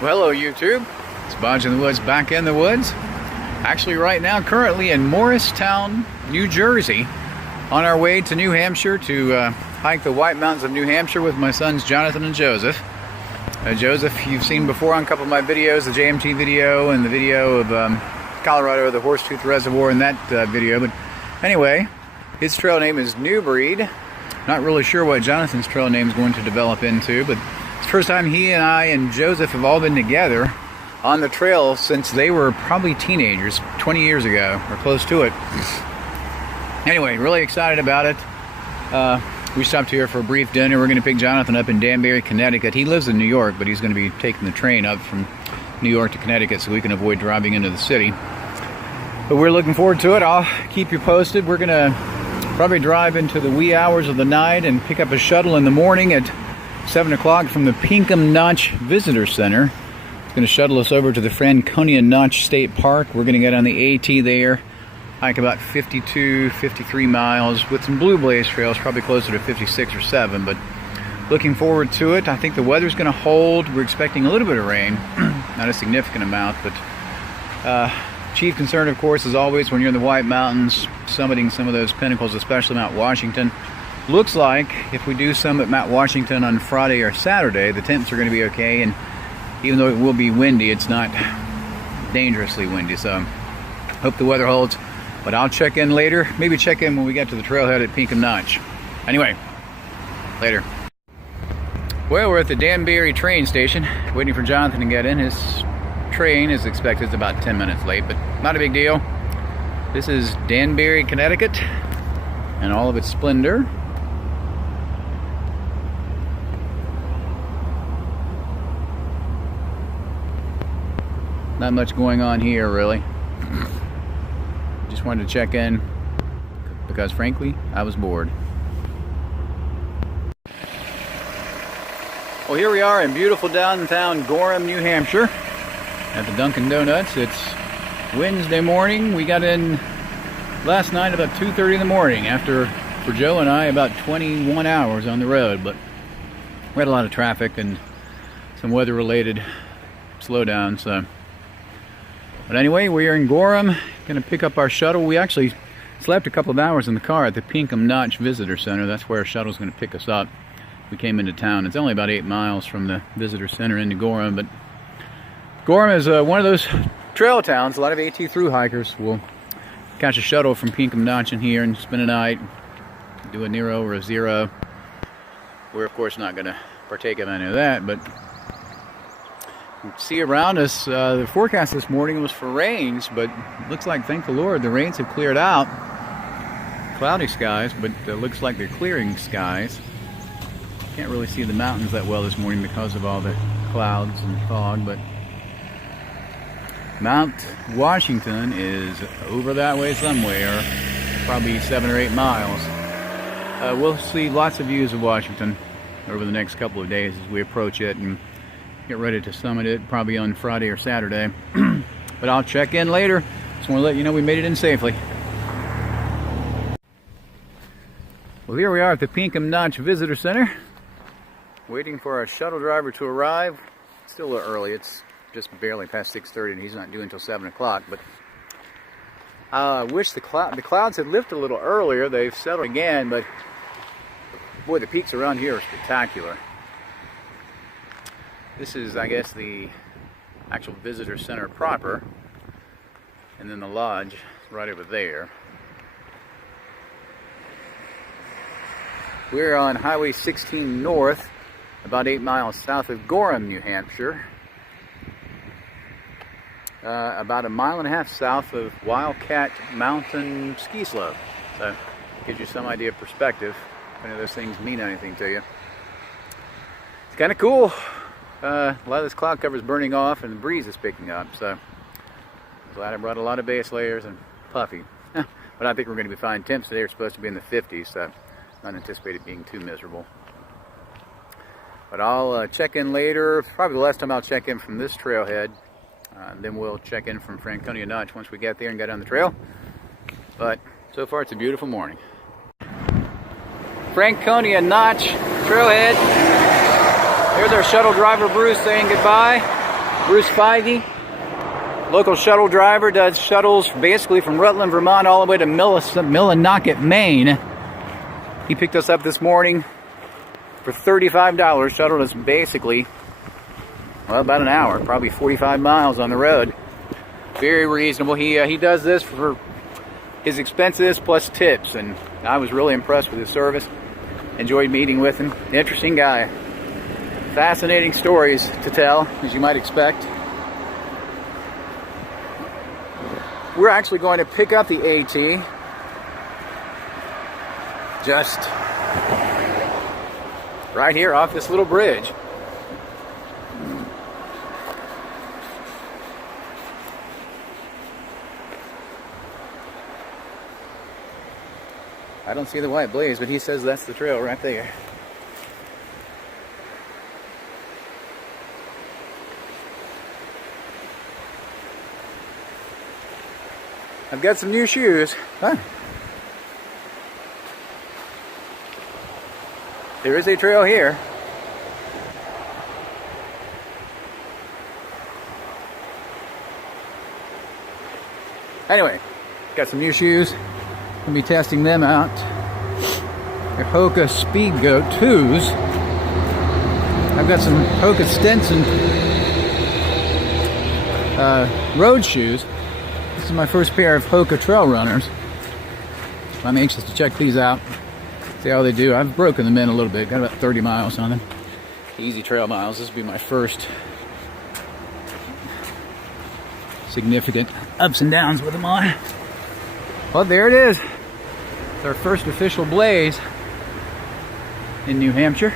Well, hello YouTube. It's Bodge in the Woods, back in the woods. Actually right now, currently in Morristown, New Jersey, on our way to New Hampshire to hike the White Mountains of New Hampshire with my sons Jonathan and Joseph. Joseph, you've seen before on a couple of my videos, the JMT video and the video of Colorado, the Horsetooth Reservoir, and that video. But anyway, his trail name is New Breed. Not really sure what Jonathan's trail name is going to develop into, but it's the first time he and I and Joseph have all been together on the trail since they were probably teenagers, 20 years ago, or close to it. Anyway, really excited about it. We stopped here for a brief dinner. We're going to pick Jonathan up in Danbury, Connecticut. He lives in New York, but he's going to be taking the train up from New York to Connecticut so we can avoid driving into the city. But we're looking forward to it. I'll keep you posted. We're going to probably drive into the wee hours of the night and pick up a shuttle in the morning at 7 o'clock from the Pinkham Notch Visitor Center. It's going to shuttle us over to the Franconia Notch State Park. We're going to get on the AT there, hike about 52, 53 miles with some Blue Blaze trails, probably closer to 56 or 7, but looking forward to it. I think the weather's going to hold. We're expecting a little bit of rain, not a significant amount, but chief concern, of course, as always, when you're in the White Mountains, summiting some of those pinnacles, especially Mount Washington. Looks like if we do summit Mount Washington on Friday or Saturday, the temps are going to be okay, and even though it will be windy, it's not dangerously windy, so hope the weather holds. But I'll check in later, maybe check in when we get to the trailhead at Pinkham Notch. Anyway, later. Well, we're at the Danbury train station, waiting for Jonathan to get in. His train is expected, it's about 10 minutes late, but not a big deal. This is Danbury, Connecticut, and all of its splendor. Not much going on here, really. Just wanted to check in because, frankly, I was bored. Well, here we are in beautiful downtown Gorham, New Hampshire, at the Dunkin' Donuts. It's Wednesday morning. We got in last night about 2:30 in the morning after, for Joe and I, about 21 hours on the road, but we had a lot of traffic and some weather-related slowdowns, so. But anyway, we are in Gorham, going to pick up our shuttle. We actually slept a couple of hours in the car at the Pinkham Notch Visitor Center. That's where our shuttle's going to pick us up. We came into town. It's only about 8 miles from the Visitor Center into Gorham, but Gorham is one of those trail towns. A lot of AT through hikers will catch a shuttle from Pinkham Notch in here and spend a night, do a Nero or a Zero. We're of course not going to partake of any of that, but see around us, the forecast this morning was for rains, but it looks like, thank the Lord, the rains have cleared out. Cloudy skies, but it looks like they're clearing skies. Can't really see the mountains that well this morning because of all the clouds and fog, but Mount Washington is over that way somewhere, probably 7 or 8 miles. We'll see lots of views of Washington over the next couple of days as we approach it and get ready to summit it, probably on Friday or Saturday. But I'll check in later. Just want to let you know we made it in safely. Well, here we are at the Pinkham Notch Visitor Center, waiting for our shuttle driver to arrive. It's still a little early. It's just barely past 6:30, and he's not due until 7 o'clock. But I wish the clouds had lifted a little earlier. They've settled again, but boy, the peaks around here are spectacular. This is, I guess, the actual visitor center proper, and then the lodge right over there. We're on Highway 16 North, about 8 miles south of Gorham, New Hampshire. About 1.5 miles south of Wildcat Mountain ski slope. So, gives you some idea of perspective, if any of those things mean anything to you. It's kind of cool. A lot of this cloud cover is burning off and the breeze is picking up, so I'm glad I brought a lot of base layers and puffy. But I think we're going to be fine. Temps today are supposed to be in the 50s, so not anticipated being too miserable. But I'll check in later. Probably the last time I'll check in from this trailhead. Then we'll check in from Franconia Notch once we get there and get on the trail. But so far it's a beautiful morning. Franconia Notch trailhead. Here's our shuttle driver Bruce saying goodbye. Bruce Feige, local shuttle driver, does shuttles basically from Rutland, Vermont, all the way to Millinocket, Maine. He picked us up this morning for $35. Shuttled us basically, well, about an hour, probably 45 miles on the road. Very reasonable. He does this for his expenses plus tips, and I was really impressed with his service. Enjoyed meeting with him. Interesting guy. Fascinating stories to tell, as you might expect. We're actually going to pick up the AT just right here off this little bridge. I don't see the white blaze, but he says that's the trail right there. I've got some new shoes. Huh. There is a trail here. Anyway, got some new shoes. Gonna be testing them out. They're Hoka Speed Goat 2s. I've got some Hoka Stinson road shoes. This is my first pair of Hoka Trail Runners. I'm anxious to check these out, see how they do. I've broken them in a little bit, got about 30 miles on them. Easy trail miles. This will be my first significant ups and downs with them on. Well, there it is. It's our first official blaze in New Hampshire.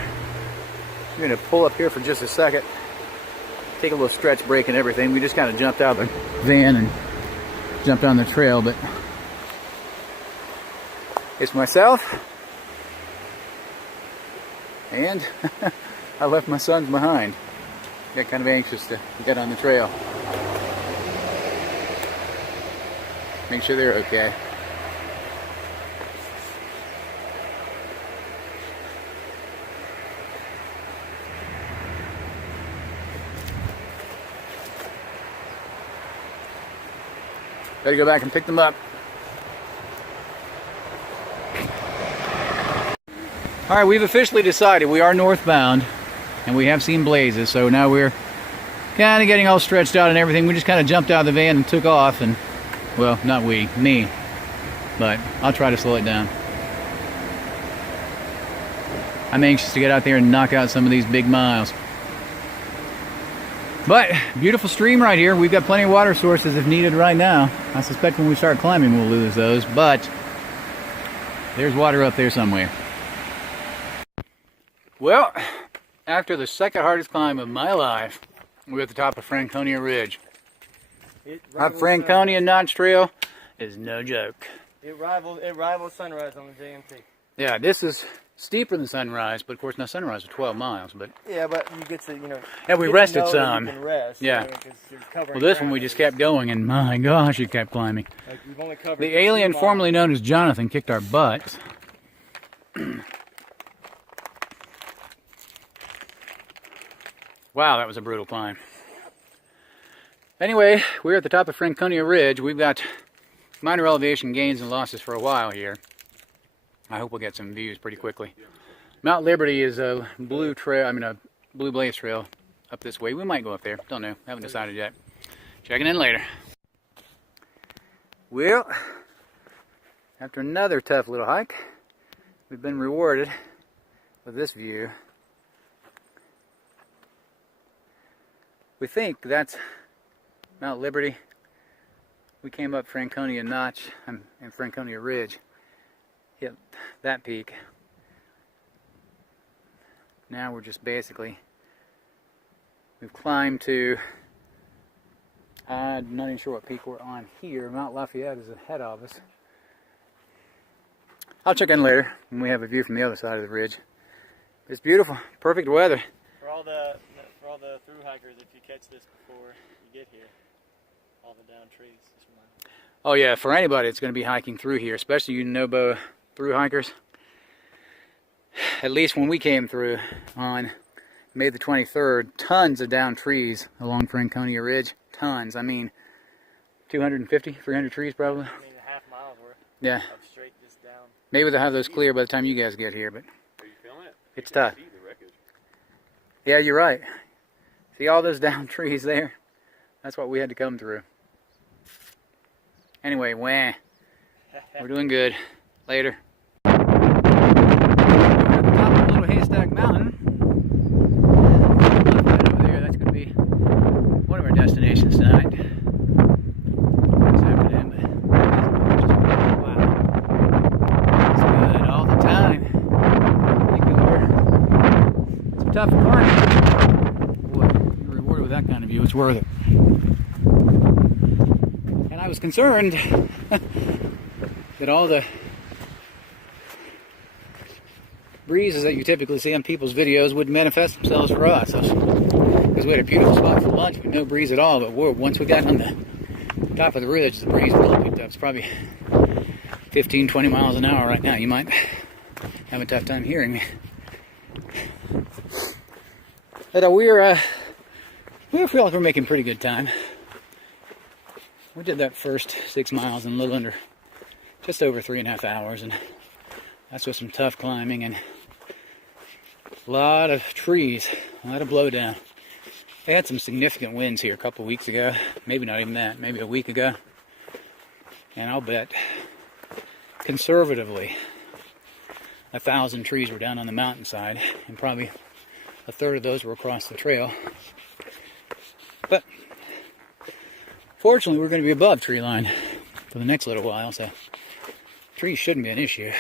I'm going to pull up here for just a second, take a little stretch break and everything. We just kind of jumped out of the van and jumped on the trail, but it's myself, and I left my sons behind. Got kind of anxious to get on the trail. Make sure they're okay. Gotta go back and pick them up. All right, we've officially decided we are northbound, and we have seen blazes, so now we're kind of getting all stretched out and everything. We just kind of jumped out of the van and took off, and well, not we, me, but I'll try to slow it down. I'm anxious to get out there and knock out some of these big miles. But beautiful stream right here. We've got plenty of water sources if needed right now. I suspect when we start climbing we'll lose those, but there's water up there somewhere. Well, after the second hardest climb of my life, we're at the top of Franconia Ridge. That Franconia Notch Trail is no joke. It rivals Sunrise on the JMT. Yeah, this is steeper than Sunrise, but of course now Sunrise is 12 miles. But yeah, but you get to, you know. Yeah, we rested some. You can rest, yeah. You know, 'cause you're covering well, this one we just kept going, and my gosh, it kept climbing. Like we've only covered the alien formerly known as Jonathan kicked our butts. Wow, that was a brutal climb. Anyway, we're at the top of Franconia Ridge. We've got minor elevation gains and losses for a while here. I hope we'll get some views pretty quickly. Mount Liberty is a blue trail, a blue blaze trail up this way. We might go up there. Don't know. Haven't decided yet. Checking in later. Well, after another tough little hike, we've been rewarded with this view. We think that's Mount Liberty. We came up Franconia Notch and Franconia Ridge, hit that peak. Now we're just basically, we've climbed to, I'm not even sure what peak we're on here. Mount Lafayette is ahead of us. I'll check in later when we have a view from the other side of the ridge. It's beautiful, perfect weather. For all the through hikers, if you catch this before you get here, all the down trees. Oh yeah, for anybody that's going to be hiking through here, especially you Nobo through hikers. At least when we came through on May the 23rd, tons of downed trees along Franconia Ridge. Tons. I mean, 250, 300 trees probably. I mean, a half mile's worth. Yeah. Of straight just down. Maybe they'll have those clear by the time you guys get here, but Are you feeling it? it's You can tough. see the wreckage. Yeah, you're right. See all those downed trees there? That's what we had to come through. Anyway, wah. We're doing good. Later. We're at the top of a little haystack mountain. Right over there, that's going to be one of our destinations tonight. This afternoon, but wow. It's good all the time. Thank you, Lord. It's tough climbing. Boy, you're rewarded with that kind of view. It's worth it. And I was concerned that all the breezes that you typically see on people's videos would manifest themselves for us. Because we had a beautiful spot for lunch with no breeze at all, but once we got on the top of the ridge, the breeze really picked up. It's probably 15, 20 miles an hour right now. You might have a tough time hearing me. But we feel like we're making pretty good time. We did that first 6 miles in a little under, just over 3.5 hours, and that's with some tough climbing and a lot of trees, a lot of blowdown. They had some significant winds here a couple weeks ago, maybe not even that, maybe a week ago. And I'll bet, conservatively, 1,000 trees were down on the mountainside, and probably a third of those were across the trail. But fortunately, we're going to be above tree line for the next little while, so trees shouldn't be an issue.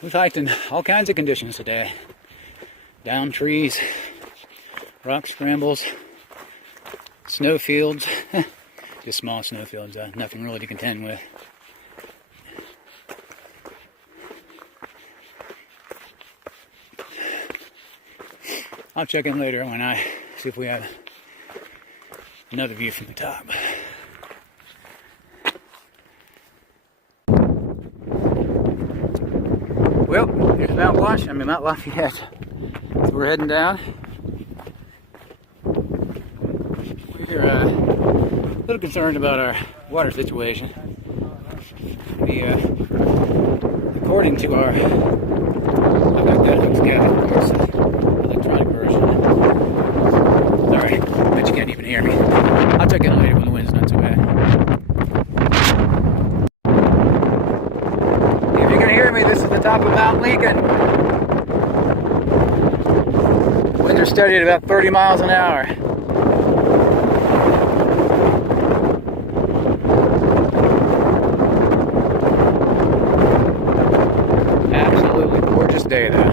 We've hiked in all kinds of conditions today. Down trees, rock scrambles, snow fields. Just small snow fields, nothing really to contend with. I'll check in later when I see if we have another view from the top. Well, here's Mount Lafayette. So we're heading down. We're a little concerned about our water situation. According to our, I've got that hooked together, of course, electronic version. Alright, bet you can't even hear me. I'll check in later when the wind's not too bad. If you can hear me, this is the top of Mount Lincoln. Winds are steady at about 30 miles an hour. Absolutely gorgeous day though.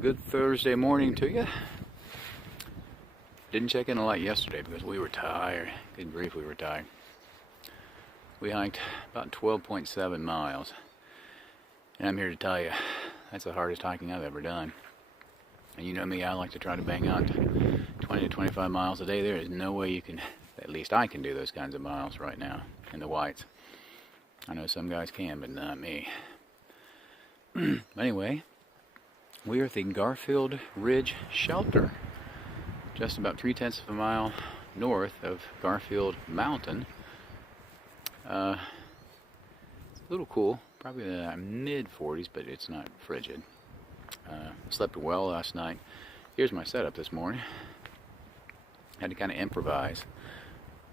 Good Thursday morning to you. Didn't check in a lot yesterday because we were tired. Good grief, we were tired. We hiked about 12.7 miles. And I'm here to tell you, that's the hardest hiking I've ever done. And you know me, I like to try to bang out 20 to 25 miles a day. There is no way you can, at least I can do those kinds of miles right now in the whites. I know some guys can, but not me. Anyway, we are at the Garfield Ridge Shelter, just about 3/10 of a mile north of Garfield Mountain. It's a little cool, probably in the mid-40s, but it's not frigid. Slept well last night. Here's my setup this morning. Had to kind of improvise.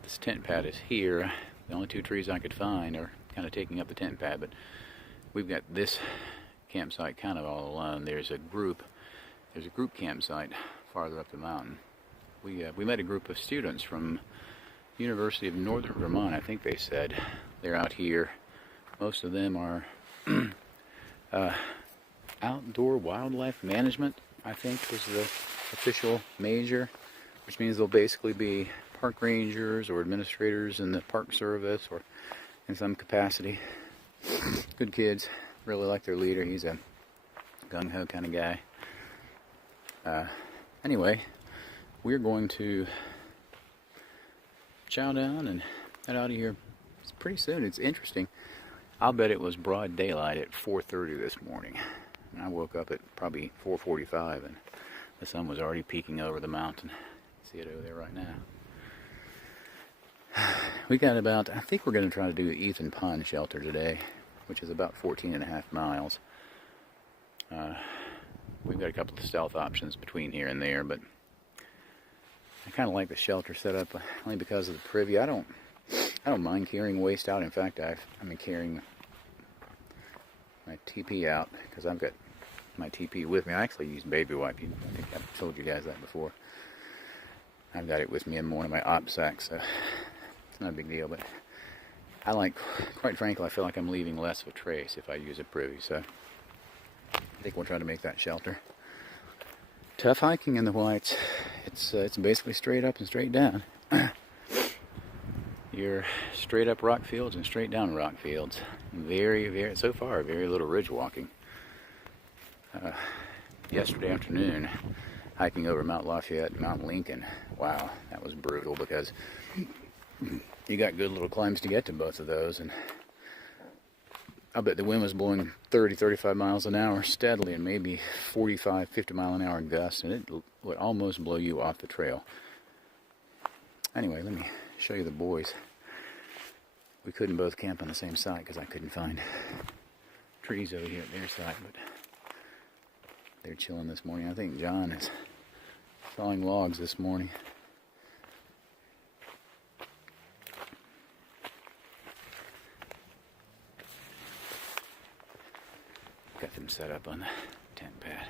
This tent pad is here. The only two trees I could find are kind of taking up the tent pad, but we've got this campsite kind of all alone. There's a group campsite farther up the mountain. We met a group of students from University of Northern Vermont, I think they said. They're out here. Most of them are outdoor wildlife management, I think was the official major, which means they'll basically be park rangers or administrators in the park service or in some capacity. Good kids. Really like their leader. He's a gung-ho kind of guy. Anyway, we're going to chow down and head out of here pretty soon. It's interesting. I'll bet it was broad daylight at 4:30 this morning. And I woke up at probably 4:45 and the sun was already peeking over the mountain. See it over there right now. We got about, I think we're going to try to do Ethan Pond Shelter today, which is about 14.5 miles. We've got a couple of stealth options between here and there, but I kind of like the shelter setup only because of the privy. I don't mind carrying waste out. In fact, I've been carrying my TP out because I've got my TP with me. I actually use baby wipe. I think I've told you guys that before. I've got it with me in one of my op sacks, so it's not a big deal. But I like, quite frankly, I feel like I'm leaving less of a trace if I use a privy. So I think we'll try to make that shelter. Tough hiking in the Whites. It's basically straight up and straight down. You're straight up rock fields and straight down rock fields. Very, so far, very little ridge walking. Yesterday afternoon, hiking over Mount Lafayette and Mount Lincoln. Wow, that was brutal because you got good little climbs to get to both of those, and I bet the wind was blowing 30, 35 miles an hour steadily, and maybe 45, 50 mile an hour gusts, and it would almost blow you off the trail. Anyway, let me show you the boys. We couldn't both camp on the same site because I couldn't find trees over here at their site, but they're chilling this morning. I think John is sawing logs this morning. Got them set up on the tent pad.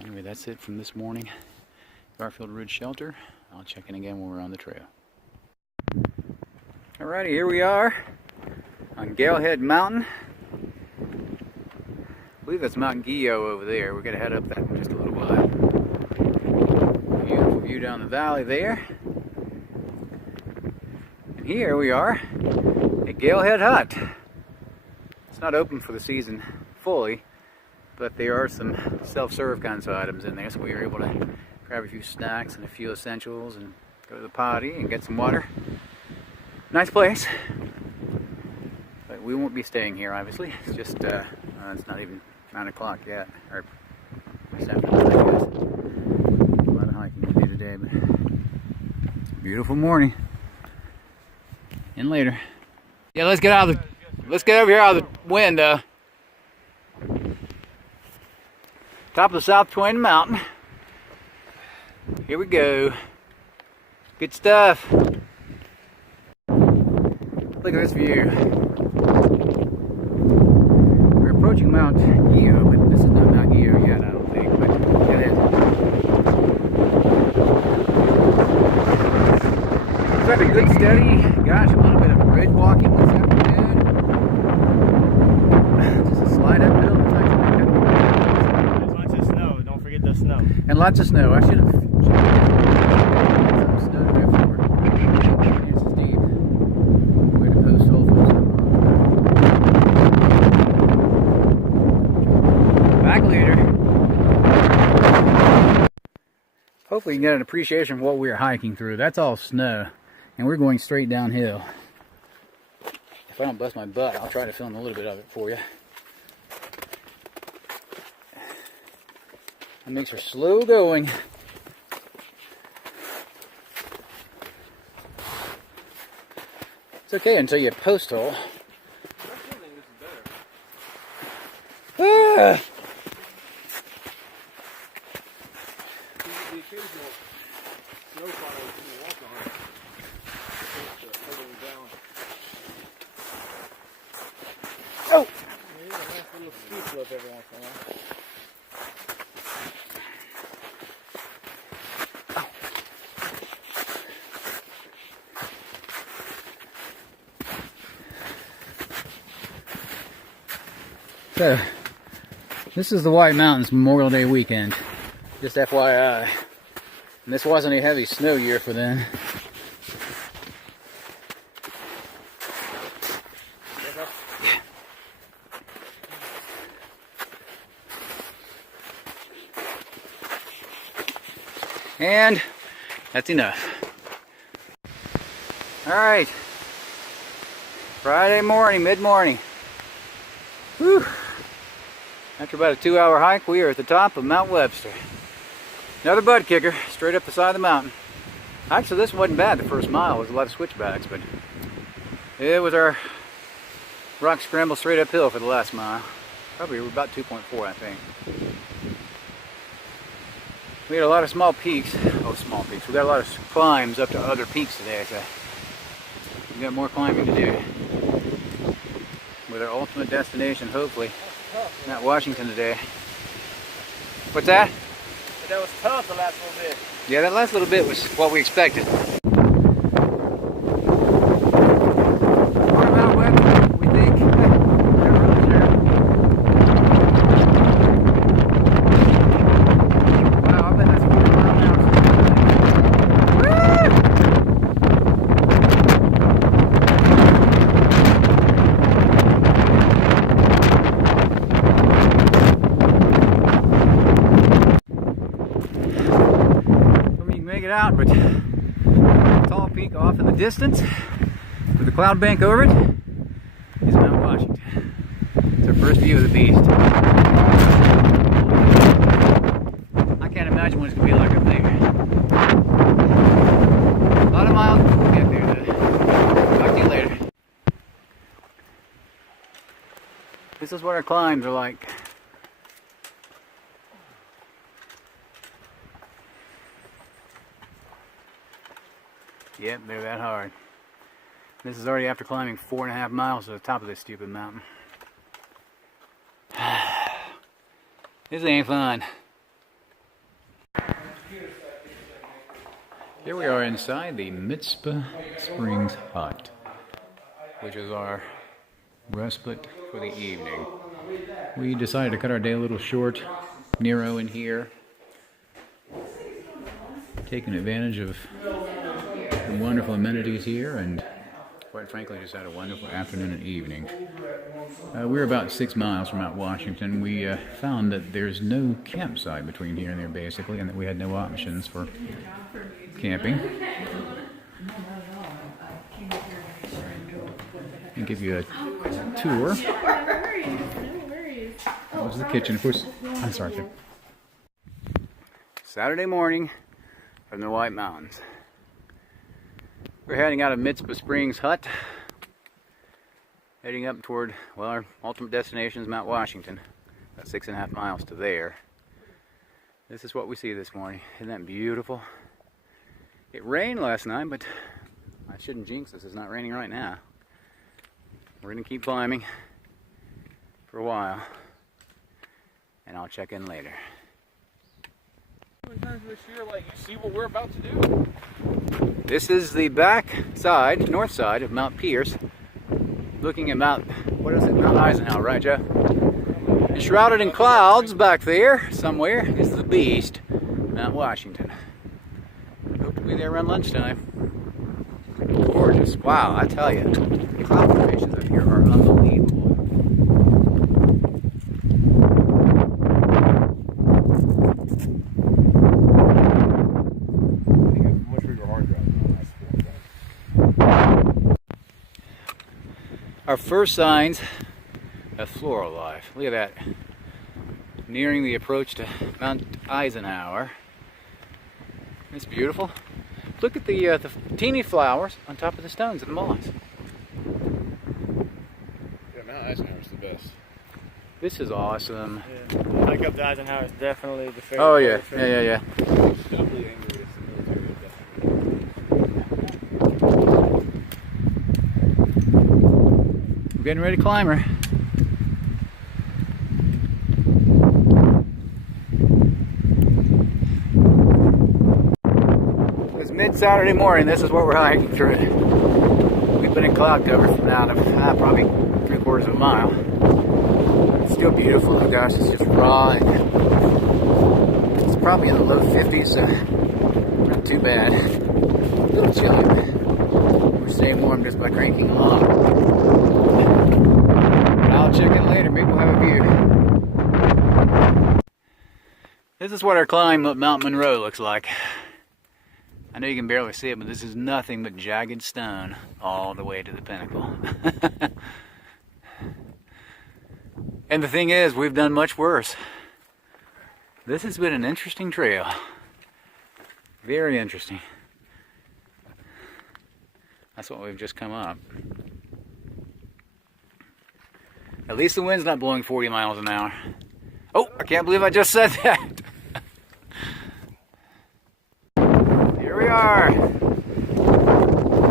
Anyway, that's it from this morning. Garfield Ridge Shelter. I'll check in again when we're on the trail. Alrighty, here we are on Galehead Mountain. I believe that's Mount Guyot over there. We're going to head up that in just a little while. Beautiful view down the valley there. And here we are at Galehead Hut. It's not open for the season fully, but there are some self-serve kinds of items in there, so we were able to grab a few snacks and a few essentials and go to the potty and get some water. Nice place, but we won't be staying here, obviously. It's just, it's not even 9 o'clock yet, or just after 9, I guess. A lot of hiking to do today, but beautiful morning. In later. Yeah, let's get over here out of the wind. Top of the South Twain Mountain. Here we go. Good stuff. Look at this view. We're approaching Mount Guyot, but this is not Mount Guyot yet, I don't think. But look at it. It's got a good steady, gosh, a little bit of ridge walking this afternoon. Just a slide uphill. The snow. And lots of snow. I should have some snow drift over. It's deep. Way to post hole. Back later. Hopefully you can get an appreciation of what we are hiking through. That's all snow. And we're going straight downhill. If I don't bust my butt, I'll try to film a little bit of it for you. It makes her slow going. It's okay until you post hole. Ah! Oh! So, this is the White Mountains Memorial Day weekend. Just FYI. And this wasn't a heavy snow year for then. And that's enough. Alright. Friday morning, mid-morning. Whew. After about a 2-hour hike, we are at the top of Mount Webster. Another bud kicker, straight up the side of the mountain. Actually, this wasn't bad the first mile. It was a lot of switchbacks, but it was our rock scramble straight uphill for the last mile. Probably about 2.4, I think. We had a lot of small peaks. Oh, small peaks. We got a lot of climbs up to other peaks today, so we got more climbing to do. With our ultimate destination, hopefully, Mount Washington today. What's that? That was tough the last little bit. Yeah, that last little bit was what we expected. Mount Webster, we think. Never really sure. Wow, I bet that's 40 miles an hour. Make it out, but a tall peak off in the distance with a cloud bank over it is Mount Washington. It's our first view of the beast. I can't imagine what it's going to be like up there. A lot of miles before we get there, though. Talk to you later. This is what our climbs are like. Yep, they're that hard. This is already after climbing 4.5 miles to the top of this stupid mountain. This ain't fun. Here we are inside the Mitzpah Springs Hut, which is our respite for the evening. We decided to cut our day a little short. Nero in here, taking advantage of the wonderful amenities here, and quite frankly just had a wonderful afternoon and evening. We're about 6 miles from Mount Washington. We found that there's no campsite between here and there basically, and that we had no options for camping. I'll give you a tour. That was the kitchen, of course. I'm sorry. Saturday morning from the White Mountains. We're heading out of Mitzpah Springs Hut, heading up toward, well, our ultimate destination is Mount Washington, about 6.5 miles to there. This is what we see this morning. Isn't that beautiful? It rained last night, but I shouldn't jinx this. It's not raining right now. We're going to keep climbing for a while, and I'll check in later. Times this year, like, you see what we're about to do? This is the back side, north side of Mount Pierce, looking at Mount, what is it, Mount Eisenhower, right, Jeff? It's shrouded in clouds back there somewhere. This is the beast, Mount Washington. Hope to be there around lunchtime. Gorgeous. Wow, I tell you, the cloud formations up here are unbelievable. Our first signs of floral life. Look at that. Nearing the approach to Mount Eisenhower. It's beautiful. Look at the teeny flowers on top of the stones of the moss. Yeah, Mount Eisenhower's the best. This is awesome. Yeah. Hike up to Eisenhower is definitely the favorite. Oh yeah, yeah. Doubly angry with the military, definitely. We're getting ready to climb her. It's mid-Saturday morning. This is what we're hiking through. We've been in cloud cover for now probably 3/4 of a mile. It's still beautiful. Oh gosh, it's just raw. And it's probably in the low 50s, so not too bad. A little chilly, but we're staying warm just by cranking along. I'll check in later. Maybe we'll have a view. This is what our climb up Mount Monroe looks like. I know you can barely see it, but this is nothing but jagged stone all the way to the pinnacle. And the thing is, we've done much worse. This has been an interesting trail. Very interesting. That's what we've just come up. At least the wind's not blowing 40 miles an hour. Oh, I can't believe I just said that. Here we are.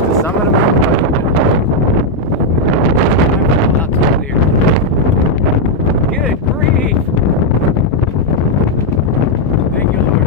The summit of Mount Monroe. Good grief. Thank you, Lord.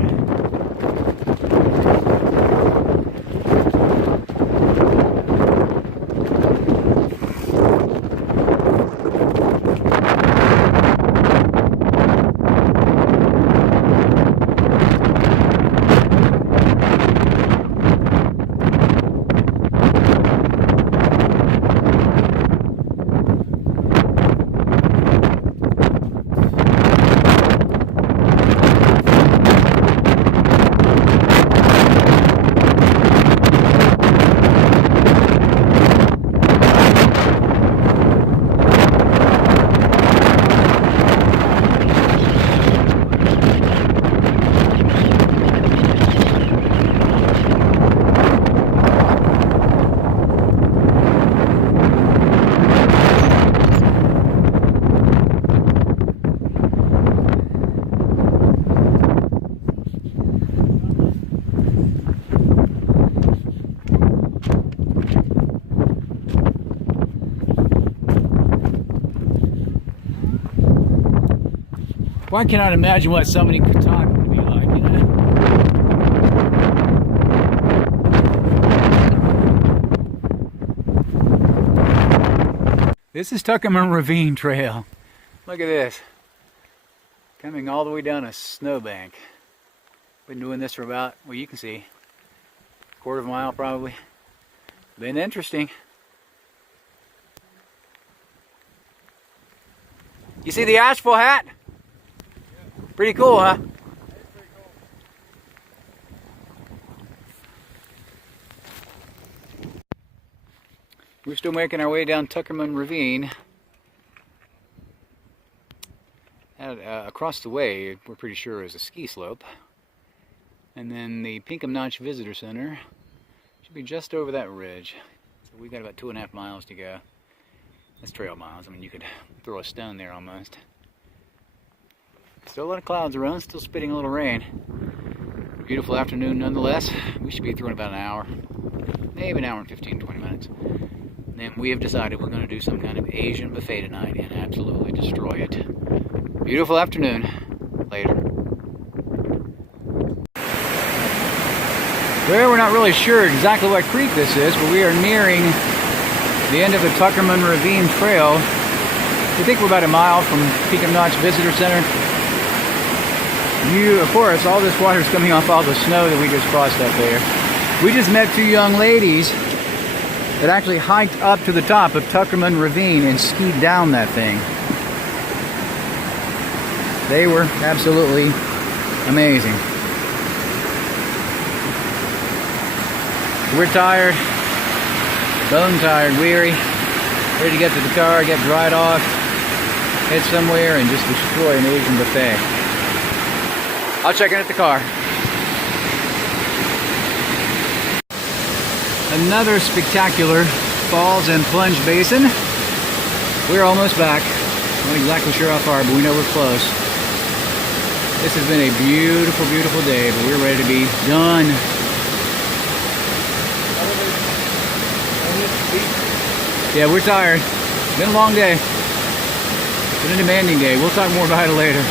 Well, I cannot imagine what somebody could talk would be like, you know? This is Tuckerman Ravine Trail. Look at this. Coming all the way down a snowbank. Been doing this for about, well, you can see, a quarter of a mile probably. Been interesting. You see the asphalt hat? Pretty cool, huh? We're still making our way down Tuckerman Ravine. Across the way, we're pretty sure is a ski slope. And then the Pinkham Notch Visitor Center should be just over that ridge. So we got about 2.5 miles to go. That's trail miles. I mean, you could throw a stone there almost. Still a lot of clouds around, still spitting a little rain. Beautiful afternoon nonetheless. We should be through in about an hour, maybe an hour and 15, 20 minutes. And then we have decided we're going to do some kind of Asian buffet tonight and absolutely destroy it. Beautiful afternoon. Later. Well, we're not really sure exactly what creek this is, but we are nearing the end of the Tuckerman Ravine Trail. We think we're about a mile from Pinkham Notch Visitor Center. Of course, all this water is coming off all the snow that we just crossed up there. We just met two young ladies that actually hiked up to the top of Tuckerman Ravine and skied down that thing. They were absolutely amazing. We're tired, bone tired, weary, ready to get to the car, get dried off, head somewhere and just destroy an Asian buffet. I'll check in at the car. Another spectacular falls and plunge basin. We're almost back. Not exactly sure how far, but we know we're close. This has been a beautiful, beautiful day, but we're ready to be done. Yeah, we're tired. Been a long day. Been a demanding day. We'll talk more about it later.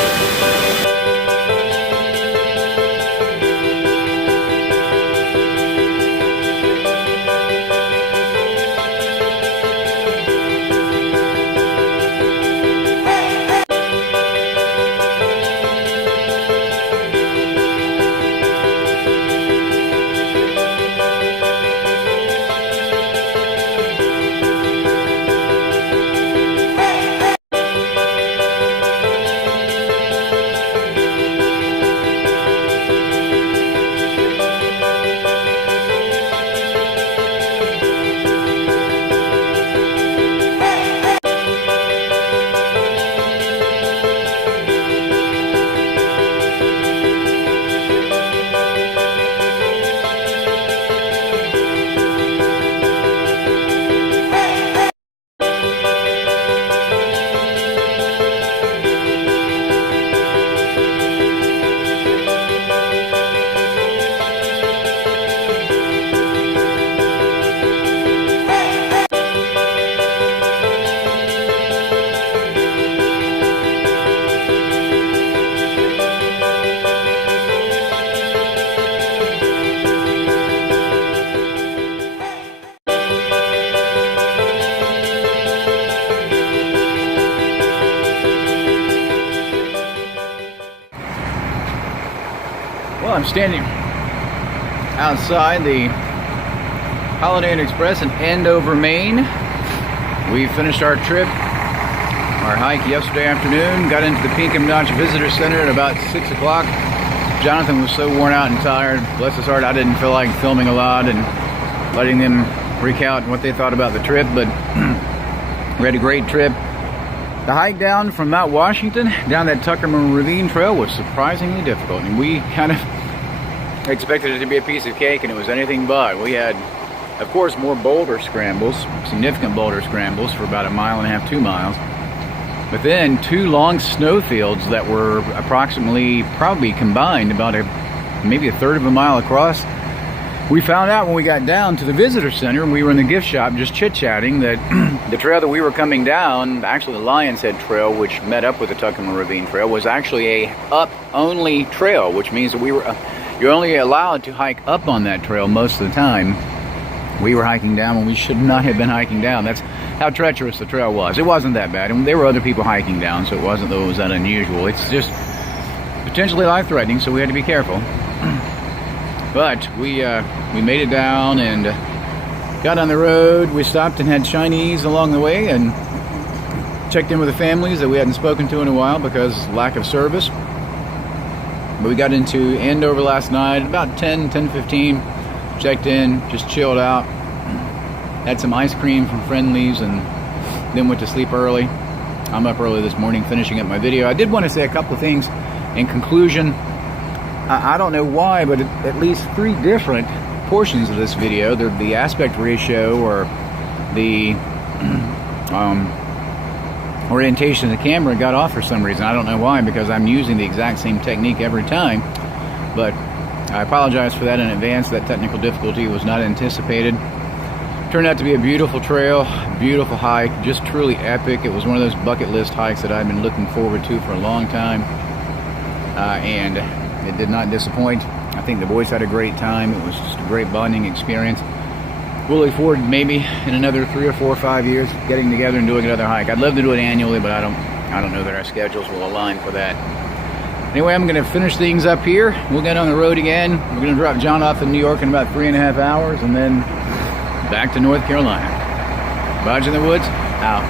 I'm standing outside the Holiday Inn Express in Andover, Maine. We finished our trip, our hike yesterday afternoon, got into the Pinkham Notch Visitor Center at about 6 o'clock. Jonathan was so worn out and tired, bless his heart, I didn't feel like filming a lot and letting them recount what they thought about the trip, but we had a great trip. The hike down from Mount Washington, down that Tuckerman Ravine Trail was surprisingly difficult, and we kind of expected it to be a piece of cake, and it was anything but. We had, of course, more boulder scrambles, significant boulder scrambles for about 1.5 miles, 2 miles. But then 2 long snow fields that were approximately, probably combined, about maybe 1/3 of a mile across. We found out when we got down to the visitor center and we were in the gift shop just chit-chatting that the trail that we were coming down, actually the Lion's Head Trail, which met up with the Tuckerman Ravine Trail, was actually a up-only trail, which means that you're only allowed to hike up on that trail most of the time. We were hiking down when we should not have been hiking down. That's how treacherous the trail was. It wasn't that bad, and there were other people hiking down, so it wasn't that it was that unusual. It's just potentially life-threatening, so we had to be careful. But we made it down and got on the road. We stopped and had Chinese along the way and checked in with the families that we hadn't spoken to in a while because lack of service. But we got into Andover last night about 10:15. Checked in, just chilled out, had some ice cream from Friendly's, and then went to sleep early. I'm up early this morning finishing up my video. I did want to say a couple of things in conclusion. I don't know why, but at least 3 different portions of this video, the aspect ratio or the orientation of the camera got off for some reason. I don't know why, because I'm using the exact same technique every time. But I apologize for that in advance. That technical difficulty was not anticipated. Turned out to be a beautiful trail, beautiful hike, just truly epic. It was one of those bucket list hikes that I've been looking forward to for a long time. And it did not disappoint. I think the boys had a great time. It was just a great bonding experience. We'll look forward maybe in another 3 or 4 or 5 years getting together and doing another hike. I'd love to do it annually, but I don't know that our schedules will align for that. Anyway, I'm going to finish things up here. We'll get on the road again. We're going to drop John off in New York in about 3.5 hours and then back to North Carolina. Bodge in the Woods, out.